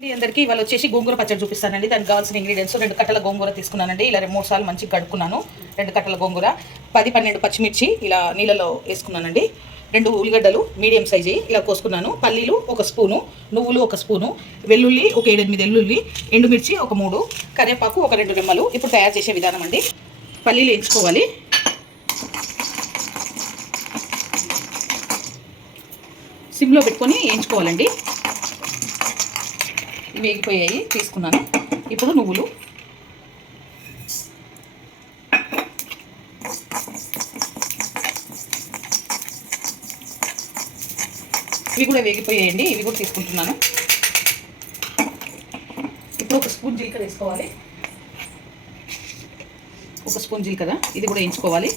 అందరికీ ఇవాళ వచ్చేసి గోంగూర పచ్చడి చూపిస్తానండి. దానికి కావాల్సిన ఇంగ్రీడియంట్స్ 2 కట్టల గోంగూర తీసుకున్నానండి. ఇలా 3 సార్లు మంచిగా కడుక్కున్నాను. 2 కట్టల గోంగూర, 10-12 పచ్చిమిర్చి ఇలా నీళ్ళలో వేసుకున్నానండి. 2 ఉల్లిగడ్డలు మీడియం సైజు ఇలా కోసుకున్నాను. పల్లీలు 1 స్పూను, నువ్వులు 1 స్పూను, వెల్లుల్లి ఒక 7-8 వెల్లుల్లి, ఎండుమిర్చి ఒక 3, కరివేపాకు ఒక 2 రెమ్మలు. ఇప్పుడు తయారు చేసే విధానం అండి. పల్లీలు వేయించుకోవాలి. సిమ్లో పెట్టుకొని వేయించుకోవాలండి. వేగిపోయాయి తీసుకున్నాను. ఇప్పుడు నువ్వులు, ఇవి కూడా వేగిపోయాయండి. ఇవి కూడా తీసుకుంటున్నాను. ఇప్పుడు 1 స్పూన్ జీలకర్ర వేసుకోవాలి. 1 స్పూన్ జీలకర్ర ఇది కూడా వేయించుకోవాలి.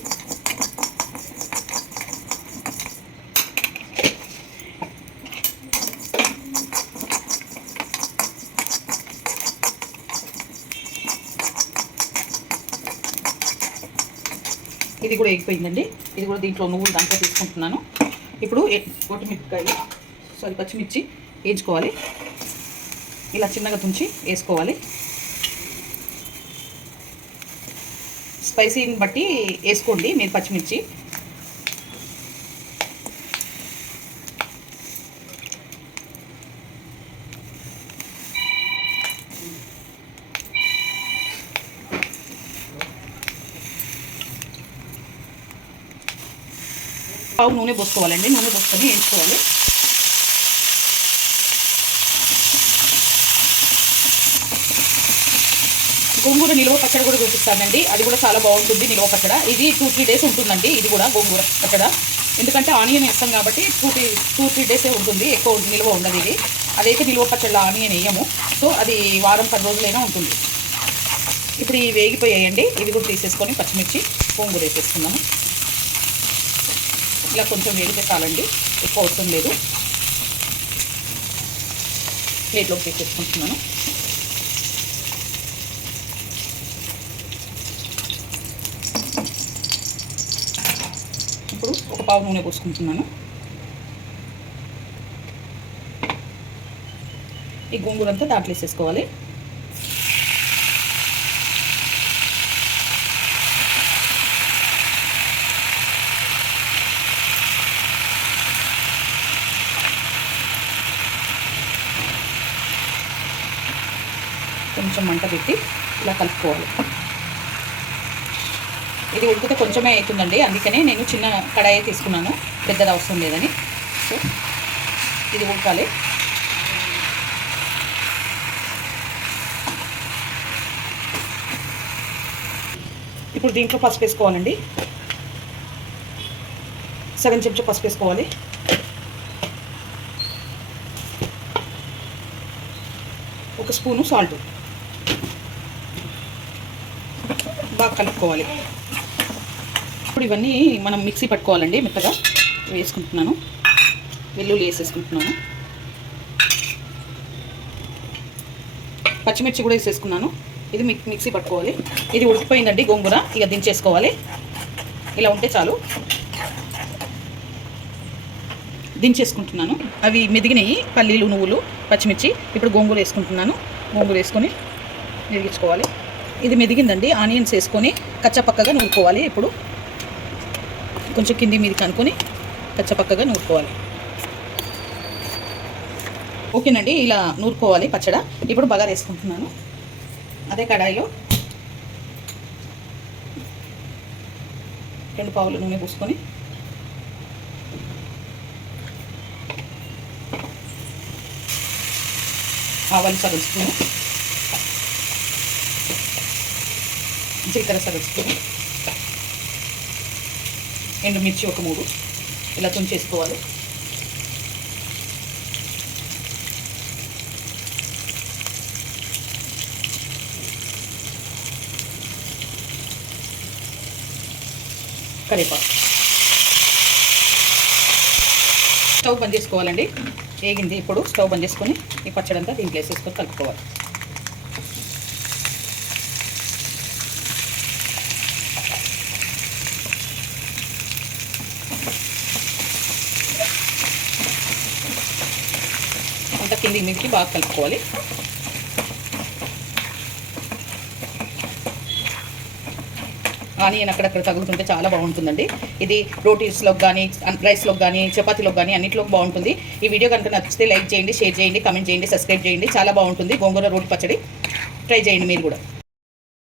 ఇది కూడా వేగిపోయిందండి. ఇది కూడా దీంట్లో నువ్వులు దాంట్లో తీసుకుంటున్నాను. ఇప్పుడు పచ్చిమిర్చి వేయించుకోవాలి. ఇలా చిన్నగా తుంచి వేసుకోవాలి. స్పైసీని బట్టి వేసుకోండి మీరు పచ్చిమిర్చి. పావు నూనె పోసుకోవాలండి. నూనె పోసుకొని వేయించుకోవాలి. గోంగూర నిల్వ పచ్చడి కూడా చూపిస్తానండి. అది కూడా చాలా బాగుంటుంది. నిల్వ పచ్చడి ఇది 2-3 డేస్ ఉంటుందండి. ఇది కూడా గోంగూర పచ్చడి, ఎందుకంటే ఆనియన్ వేస్తాం కాబట్టి 2-3 డేసే ఉంటుంది. ఎక్కువ నిల్వ ఉండదు. ఇది అదైతే నిల్వ పచ్చడిలో ఆనియన్ వేయము. సో అది వారం 10 రోజులైనా ఉంటుంది. ఇప్పుడు ఇవి వేగిపోయాయండి. ఇవి కూడా తీసేసుకొని పచ్చిమిర్చి గోంగూర వేసేసుకున్నాము. ఇలా కొంచెం వేగితే చాలండి, ఎక్కువ అవసరం లేదు. ప్లేట్లోకి తీసేసుకుంటున్నాను. ఇప్పుడు 1 పావు నూనె పోసుకుంటున్నాను. ఈ గోంగూర అంతా దాంట్లో వేసేసుకోవాలి. కొంచెం మంట పెట్టి ఇలా కలుపుకోవాలి. ఇది ఉడికితే కొంచెమే అవుతుందండి, అందుకనే నేను చిన్న కడాయి తీసుకున్నాను, పెద్దది అవసరం లేదని. సో ఇది ఉడకాలి. ఇప్పుడు దీంట్లో పసుపు వేసుకోవాలండి. సగం చెంచా పసుపు వేసుకోవాలి. ఒక స్పూను సాల్ట్ బాగా కలుపుకోవాలి. ఇప్పుడు ఇవన్నీ మనం మిక్సీ పట్టుకోవాలండి. మెత్తగా వేసుకుంటున్నాను. వెల్లుల్లి వేసేసుకుంటున్నాను. పచ్చిమిర్చి కూడా వేసేసుకున్నాను. ఇది మిక్సీ పట్టుకోవాలి. ఇది ఉడికిపోయిందండి గోంగూర. ఇక దించేసుకోవాలి. ఇలా ఉంటే చాలు. దించేసుకుంటున్నాను. అవి మెదిగినాయి, పల్లీలు, నువ్వులు, పచ్చిమిర్చి. ఇప్పుడు గోంగూర వేసుకుంటున్నాను. గోంగూర వేసుకొని మెదిగించుకోవాలి. ఇది మెదిగిందండి. ఆనియన్స్ వేసుకొని కచ్చపక్కగా నూరుకోవాలి. ఇప్పుడు కొంచెం కింది మీది కనుక్కొని కచ్చపక్కగా నూరుకోవాలి. ఓకేనండి, ఇలా నూరుకోవాలి పచ్చడి. ఇప్పుడు బగారా వేసుకుంటున్నాను. అదే కడాయిలో 2 పావులు నూనె పోసుకొని ఆవాలు సగం స్పూను, జీలకర్ర సగం స్పూను, ఎండుమిర్చి ఒక 3 ఇలా తుంచేసుకోవాలి. కరివేపాకు. స్టవ్ బంద్ చేసుకోవాలండి. వేగింది. ఇప్పుడు స్టవ్ బంద్ చేసుకొని ఈ పచ్చడి అంతా దీంట్లో వేసేసుకొని కలుపుకోవాలి. కింది మీదకి బాగా కలుపుకోవాలి. ఆనియన్ అక్కడక్కడ తగులుతుంటే చాలా బాగుంటుందండి. ఇది రోటీస్లోకి కానీ, రైస్లోకి కానీ, చపాతీలోకి కానీ అన్నింటిలోకి బాగుంటుంది. ఈ వీడియో కనుక నచ్చితే లైక్ చేయండి, షేర్ చేయండి, కమెంట్ చేయండి, సబ్స్క్రైబ్ చేయండి. చాలా బాగుంటుంది గోంగూర రోటి పచ్చడి. ట్రై చేయండి మీరు కూడా.